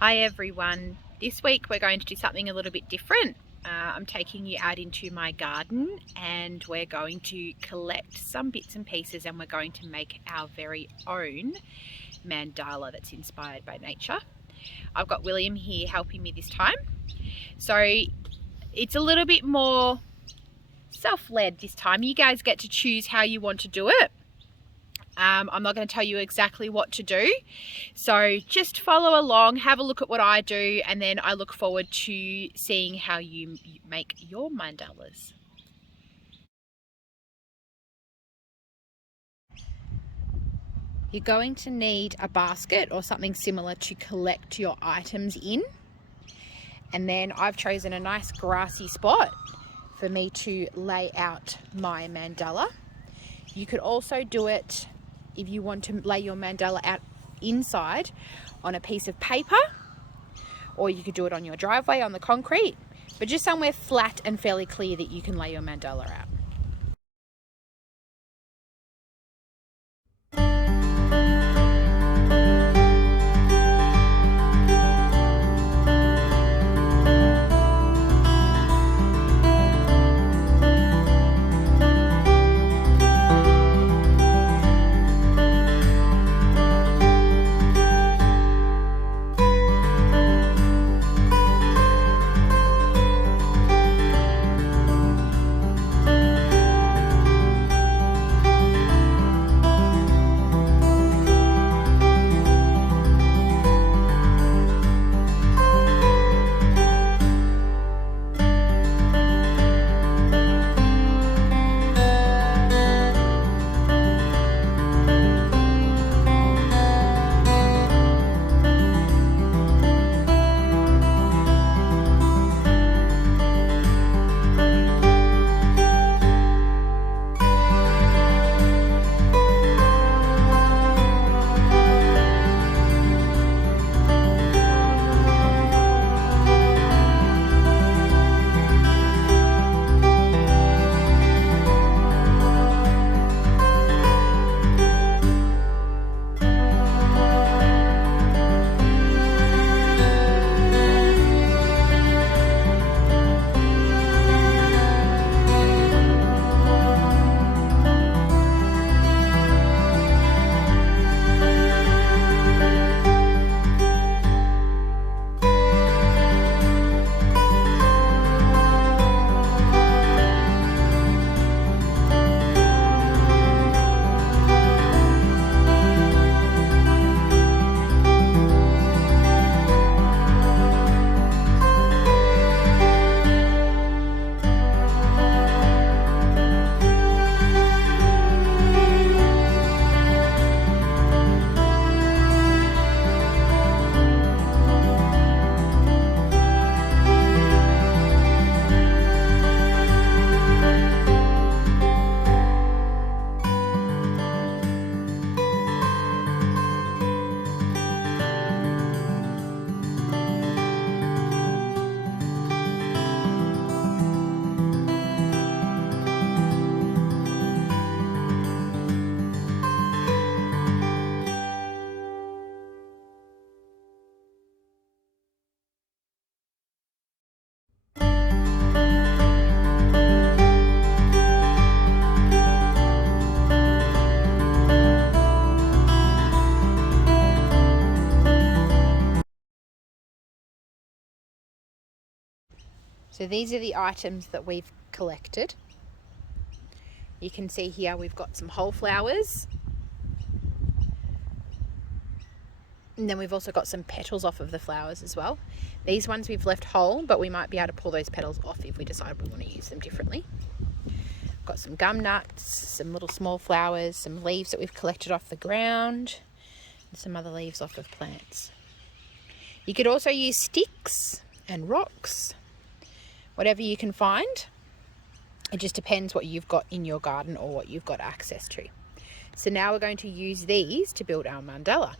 Hi everyone. This week we're going to do something a little bit different. I'm taking you out into my garden and we're going to collect some bits and pieces and we're going to make our very own mandala that's inspired by nature. I've got William here helping me this time. So it's a little bit more self-led this time. You guys get to choose how you want to do it. I'm not going to tell you exactly what to do, so just follow along, have a look at what I do, and then I look forward to seeing how you make your mandalas. You're going to need a basket or something similar to collect your items in, and then I've chosen a nice grassy spot for me to lay out my mandala. You could also do it if you want to lay your mandala out inside on a piece of paper, or you could do it on your driveway on the concrete, but just somewhere flat and fairly clear that you can lay your mandala out. So these are the items that we've collected. You can see here we've got some whole flowers, and then we've also got some petals off of the flowers as well. These ones we've left whole, but we might be able to pull those petals off if we decide we want to use them differently. Got some gum nuts, some little small flowers, some leaves that we've collected off the ground, and some other leaves off of plants. You could also use sticks and rocks, whatever you can find. It just depends what you've got in your garden or what you've got access to. So now we're going to use these to build our mandala.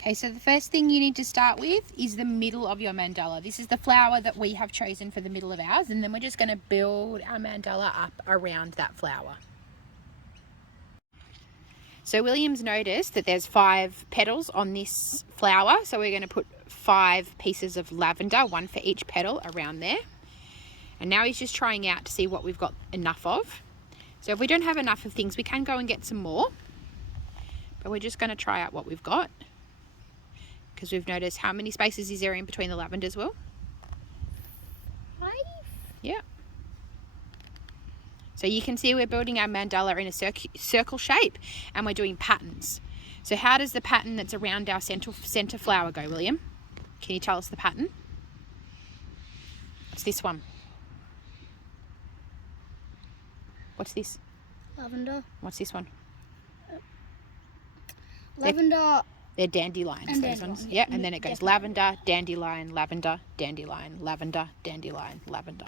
Okay, so the first thing you need to start with is the middle of your mandala. This is the flower that we have chosen for the middle of ours, and then we're just going to build our mandala up around that flower. So William's noticed that there's 5 petals on this flower. So we're going to put 5 pieces of lavender, 1 for each petal around there. And now he's just trying out to see what we've got enough of. So if we don't have enough of things, we can go and get some more. But we're just going to try out what we've got. Because we've noticed, how many spaces is there in between the lavenders, Will? 5. Yeah. So you can see we're building our mandala in a circle shape, and we're doing patterns. So how does the pattern that's around our center flower go, William? Can you tell us the pattern? It's this one. What's this? Lavender. What's this one? Lavender. They're dandelions, and those ones. Yeah, And then it goes definitely. lavender, dandelion, lavender, dandelion, lavender, dandelion, lavender.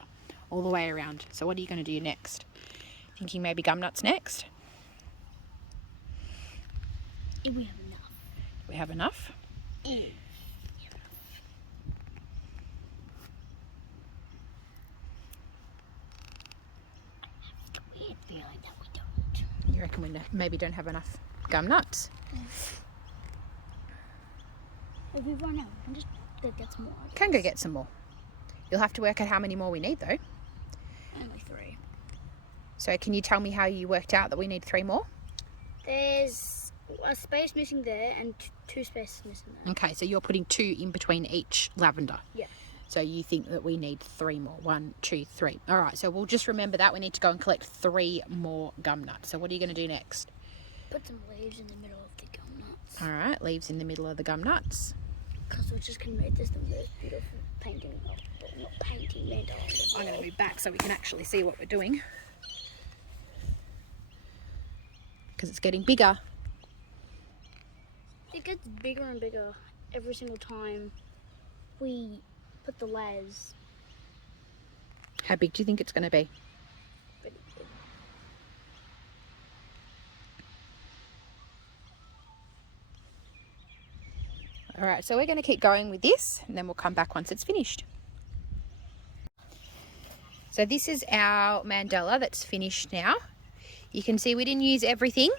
All the way around. So what are you going to do next? Thinking maybe gum nuts next? If we have enough. We have enough? Mm. Weird feeling that we don't. You reckon we maybe don't have enough gum nuts? If we run out, we can just go get some more. Can go get some more. You'll have to work out how many more we need though. Only 3. So can you tell me how you worked out that we need 3 more? There's a space missing there and 2 spaces missing there. Okay, so you're putting 2 in between each lavender. Yeah. So you think that we need 3 more. 1, 2, 3. All right, so we'll just remember that. We need to go and collect 3 more gum nuts. So what are you going to do next? Put some leaves in the middle of the gum nuts. All right, leaves in the middle of the gum nuts. Because we're just going to make this the most beautiful painting. Not painting, mandala. I'm going to move back so we can actually see what we're doing. Because it's getting bigger. It gets bigger and bigger every single time we put the layers. How big do you think it's going to be? Pretty big. All right, so we're going to keep going with this and then we'll come back once it's finished. So this is our mandala that's finished now. You can see we didn't use everything.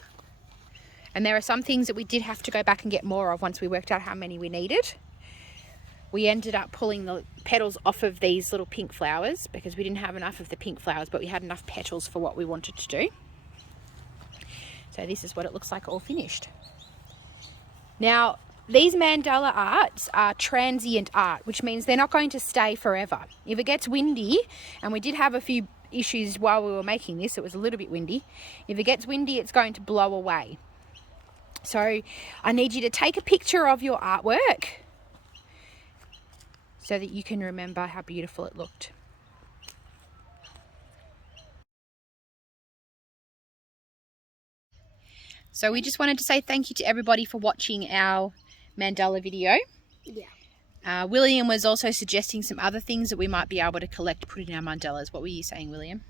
And there are some things that we did have to go back and get more of once we worked out how many we needed. We ended up pulling the petals off of these little pink flowers because we didn't have enough of the pink flowers, but we had enough petals for what we wanted to do. So this is what it looks like all finished. Now, these mandala arts are transient art, which means they're not going to stay forever. If it gets windy, and we did have a few issues while we were making this, it was a little bit windy. If it gets windy, it's going to blow away. So I need you to take a picture of your artwork so that you can remember how beautiful it looked. So we just wanted to say thank you to everybody for watching our mandala video. Yeah. William was also suggesting some other things that we might be able to collect, put in our mandalas. What were you saying, William?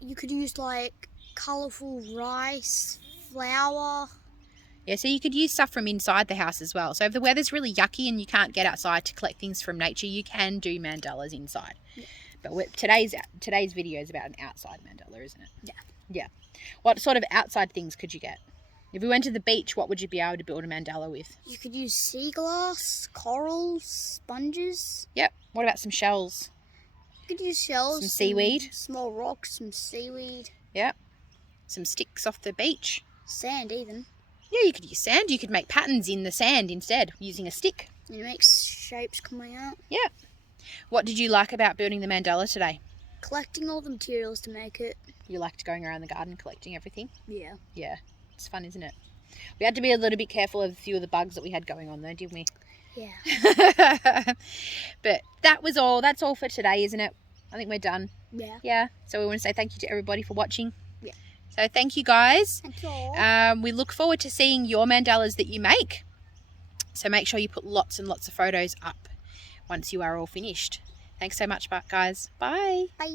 You could use like colourful rice, flour. Yeah, so you could use stuff from inside the house as well. So if the weather's really yucky and you can't get outside to collect things from nature, you can do mandalas inside. Yeah. But today's video is about an outside mandala, isn't it? Yeah. Yeah. What sort of outside things could you get? If we went to the beach, what would you be able to build a mandala with? You could use sea glass, corals, sponges. Yep. What about some shells? You could use shells. Some seaweed. Some small rocks, some seaweed. Yep. Some sticks off the beach. Sand even. Yeah, you could use sand. You could make patterns in the sand instead, using a stick. And it makes shapes coming out. Yeah. What did you like about building the mandala today? Collecting all the materials to make it. You liked going around the garden collecting everything? Yeah. Yeah. It's fun, isn't it? We had to be a little bit careful of a few of the bugs that we had going on though, didn't we? Yeah. But that was all. That's all for today, isn't it? I think we're done. Yeah. Yeah. So we want to say thank you to everybody for watching. Yeah. So thank you guys. Thank you all. We look forward to seeing your mandalas that you make. So make sure you put lots and lots of photos up once you are all finished. Thanks so much, guys. Bye. Bye.